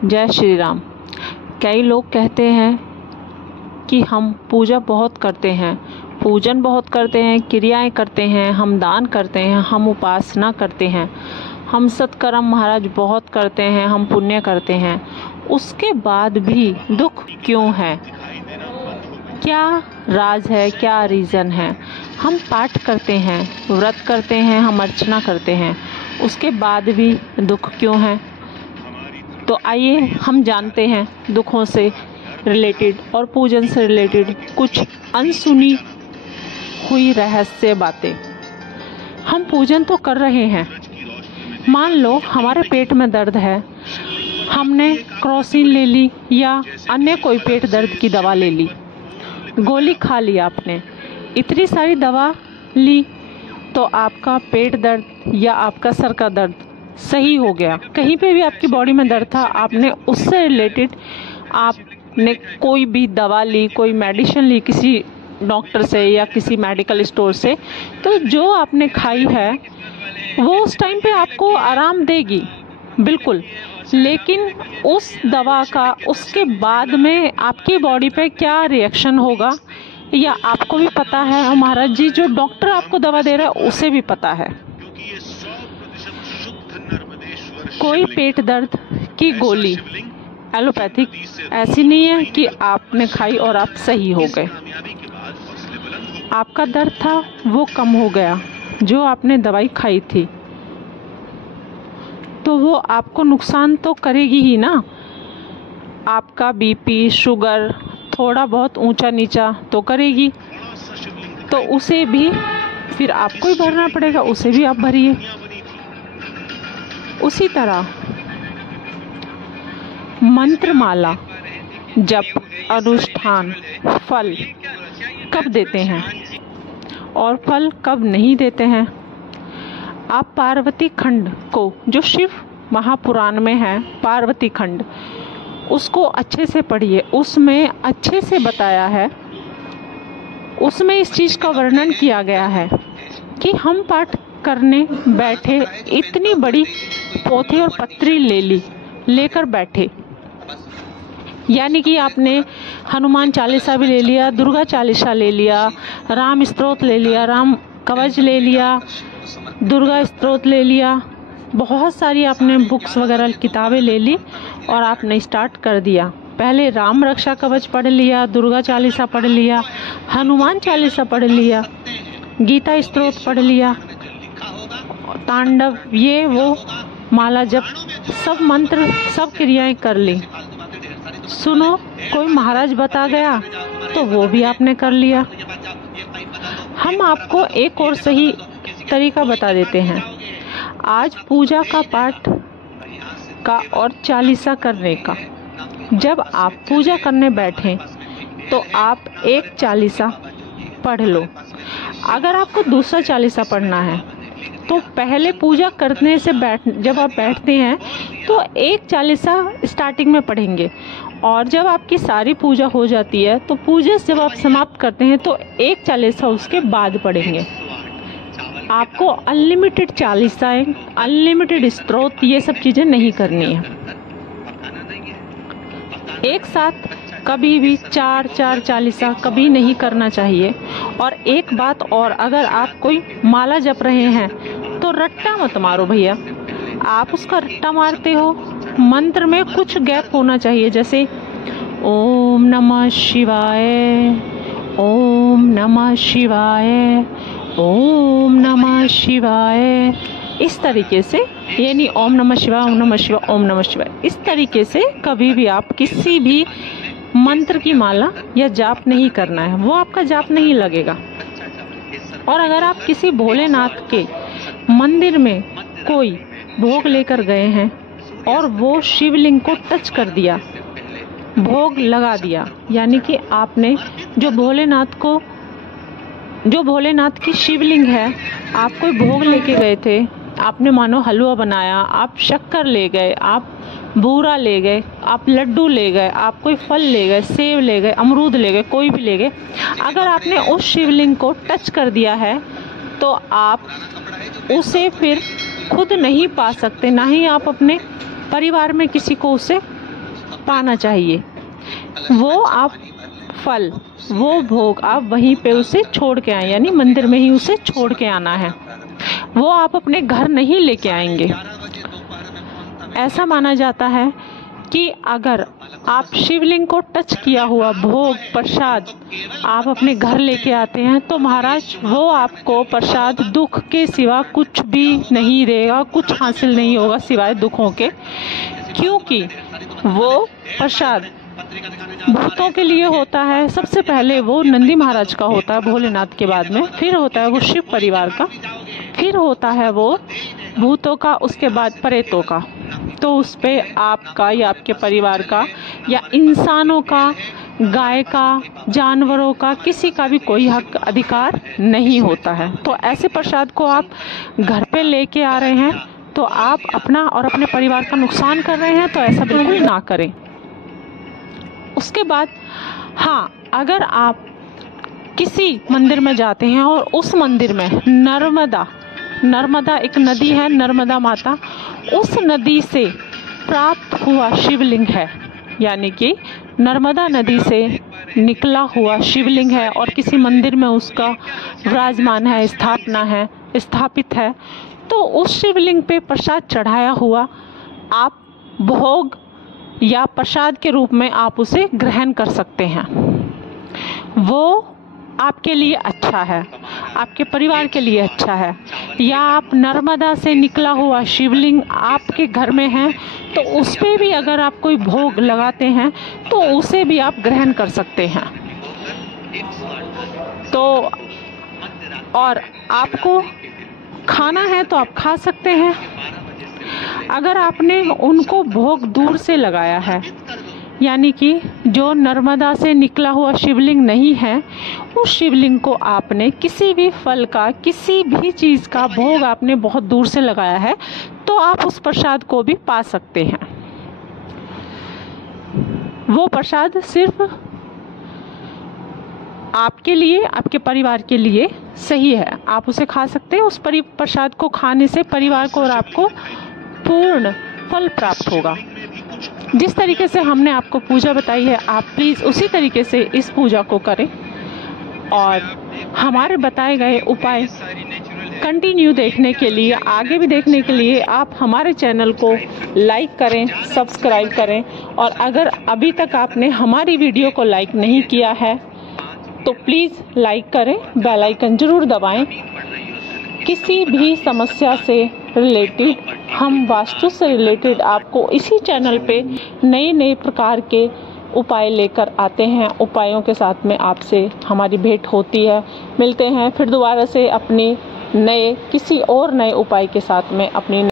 जय श्री राम। कई लोग कहते हैं कि हम पूजा बहुत करते हैं, पूजन बहुत करते हैं, क्रियाएं करते हैं, हम दान करते हैं, हम उपासना करते हैं, हम सत्कर्म महाराज बहुत करते हैं, हम पुण्य करते हैं, उसके बाद भी दुख क्यों है? क्या राज है, क्या रीज़न है? हम पाठ करते हैं, व्रत करते हैं, हम अर्चना करते हैं, उसके बाद भी दुख क्यों है? तो आइए हम जानते हैं दुखों से रिलेटेड और पूजन से रिलेटेड कुछ अनसुनी हुई रहस्य बातें। हम पूजन तो कर रहे हैं, मान लो हमारे पेट में दर्द है, हमने क्रोसिन ले ली या अन्य कोई पेट दर्द की दवा ले ली, गोली खा ली, आपने इतनी सारी दवा ली तो आपका पेट दर्द या आपका सर का दर्द सही हो गया। कहीं पे भी आपकी बॉडी में दर्द था, आपने उससे रिलेटेड आपने कोई भी दवा ली, कोई मेडिसिन ली किसी डॉक्टर से या किसी मेडिकल स्टोर से, तो जो आपने खाई है वो उस टाइम पे आपको आराम देगी बिल्कुल, लेकिन उस दवा का उसके बाद में आपकी बॉडी पे क्या रिएक्शन होगा या आपको भी पता है और महाराज जी जो डॉक्टर आपको दवा दे रहा है उसे भी पता है। कोई पेट दर्द की गोली एलोपैथिक ऐसी नहीं है कि आपने खाई और आप सही हो गए। आपका दर्द था वो कम हो गया जो आपने दवाई खाई थी, तो वो आपको नुकसान तो करेगी ही ना। आपका बीपी शुगर थोड़ा बहुत ऊंचा नीचा तो करेगी, तो उसे भी फिर आपको ही भरना पड़ेगा, उसे भी आप भरिए। उसी तरह मंत्रमाला, जप, अनुष्ठान, फल कब देते हैं और फल कब नहीं देते हैं। आप पार्वती खंड को, जो शिव महापुराण में है पार्वती खंड, उसको अच्छे से पढ़िए, उसमें अच्छे से बताया है, उसमें इस चीज़ का वर्णन किया गया है कि हम पाठ करने बैठे, इतनी बड़ी पोथी और पत्री लेकर बैठे, यानी कि आपने हनुमान चालीसा भी ले लिया, दुर्गा चालीसा ले लिया, राम स्तोत्र ले लिया, राम कवच ले लिया, दुर्गा स्तोत्र ले लिया, बहुत सारी आपने बुक्स वगैरह किताबें ले ली और आपने स्टार्ट कर दिया। पहले राम रक्षा कवच पढ़ लिया, दुर्गा चालीसा पढ़ लिया, हनुमान चालीसा पढ़ लिया, गीता स्तोत्र पढ़ लिया, तांडव, ये वो माला जप, सब मंत्र, सब क्रियाएं कर ली। सुनो, कोई महाराज बता गया तो वो भी आपने कर लिया। हम आपको एक और सही तरीका बता देते हैं। आज पूजा का पाठ का और चालीसा करने का, जब आप पूजा करने बैठें तो आप एक चालीसा पढ़ लो। अगर आपको दूसरा चालीसा पढ़ना है तो पहले पूजा करने से जब आप बैठते हैं तो एक चालीसा स्टार्टिंग में पढ़ेंगे, और जब आपकी सारी पूजा हो जाती है तो पूजा से जब आप समाप्त करते हैं तो एक चालीसा उसके बाद पढ़ेंगे। आपको अनलिमिटेड चालीसाएं, अनलिमिटेड स्तोत्र, ये सब चीज़ें नहीं करनी है। एक साथ कभी भी चार चालीसा कभी नहीं करना चाहिए। और एक बात और, अगर आप कोई माला जप रहे हैं तो रट्टा मत मारो भैया। आप उसका रट्टा मारते हो, मंत्र में कुछ गैप होना चाहिए, जैसे ओम नमः शिवाय, ओम नमः शिवाय, ओम नमः शिवाय, इस तरीके से, यानी ओम नमः शिवाय, ओम नमः शिवाय, ओम नमः शिवाय, इस तरीके से कभी भी आप किसी भी मंत्र की माला या जाप नहीं करना है, वो आपका जाप नहीं लगेगा। और अगर आप किसी भोलेनाथ के मंदिर में कोई भोग लेकर गए हैं और वो शिवलिंग को टच कर दिया, भोग लगा दिया, यानी कि आपने जो भोलेनाथ की शिवलिंग है, आप कोई भोग लेके गए थे, आपने मानो हलवा बनाया, आप शक्कर ले गए, आप बूरा ले गए, आप लड्डू ले गए, आप कोई फल ले गए, सेब ले गए, अमरूद ले गए, कोई भी ले गए, अगर आपने उस शिवलिंग को टच कर दिया है तो आप उसे फिर खुद नहीं पा सकते, ना ही आप अपने परिवार में किसी को उसे पाना चाहिए। वो आप फल, वो भोग आप वहीं पे उसे छोड़ के आए, यानी मंदिर में ही उसे छोड़ के आना है। वो आप अपने घर नहीं लेके आएंगे। ऐसा माना जाता है कि अगर आप शिवलिंग को टच किया हुआ भोग प्रसाद आप अपने घर लेके आते हैं तो महाराज वो आपको प्रसाद दुख के सिवा कुछ भी नहीं देगा, कुछ हासिल नहीं होगा सिवाय दुखों के। क्योंकि वो प्रसाद भूतों के लिए होता है। सबसे पहले वो नंदी महाराज का होता है भोलेनाथ के बाद में, फिर होता है वो शिव परिवार का, फिर होता है वो भूतों का, उसके बाद प्रेतों का। तो उस पे आपका या आपके परिवार का या इंसानों का, गाय का, जानवरों का, किसी का भी कोई हक अधिकार नहीं होता है। तो ऐसे प्रसाद को आप घर पे लेके आ रहे हैं तो आप अपना और अपने परिवार का नुकसान कर रहे हैं, तो ऐसा बिल्कुल ना करें। उसके बाद हाँ, अगर आप किसी मंदिर में जाते हैं और उस मंदिर में नर्मदा एक नदी है, नर्मदा माता, उस नदी से प्राप्त हुआ शिवलिंग है, यानी कि नर्मदा नदी से निकला हुआ शिवलिंग है और किसी मंदिर में उसका विराजमान है, स्थापित है, तो उस शिवलिंग पे प्रसाद चढ़ाया हुआ आप भोग या प्रसाद के रूप में आप उसे ग्रहण कर सकते हैं। वो आपके लिए अच्छा है, आपके परिवार के लिए अच्छा है। या आप नर्मदा से निकला हुआ शिवलिंग आपके घर में है तो उस पे भी अगर आप कोई भोग लगाते हैं तो उसे भी आप ग्रहण कर सकते हैं। तो और आपको खाना है तो आप खा सकते हैं। अगर आपने उनको भोग दूर से लगाया है, यानी कि जो नर्मदा से निकला हुआ शिवलिंग नहीं है, उस शिवलिंग को आपने किसी भी फल का, किसी भी चीज़ का भोग आपने बहुत दूर से लगाया है, तो आप उस प्रसाद को भी पा सकते हैं। वो प्रसाद सिर्फ आपके लिए, आपके परिवार के लिए सही है, आप उसे खा सकते हैं। उस प्रसाद को खाने से परिवार को और आपको पूर्ण फल प्राप्त होगा। जिस तरीके से हमने आपको पूजा बताई है, आप प्लीज़ उसी तरीके से इस पूजा को करें और हमारे बताए गए उपाय कंटिन्यू देखने के लिए, आगे भी देखने के लिए आप हमारे चैनल को लाइक करें, सब्सक्राइब करें। और अगर अभी तक आपने हमारी वीडियो को लाइक नहीं किया है तो प्लीज़ लाइक करें, बेल आइकन ज़रूर दबाएं। किसी भी समस्या से रिलेटेड, हम वास्तु से रिलेटेड आपको इसी चैनल पे नए प्रकार के उपाय लेकर आते हैं। उपायों के साथ में आपसे हमारी भेंट होती है। मिलते हैं फिर दोबारा से अपने किसी और नए उपाय के साथ में अपनी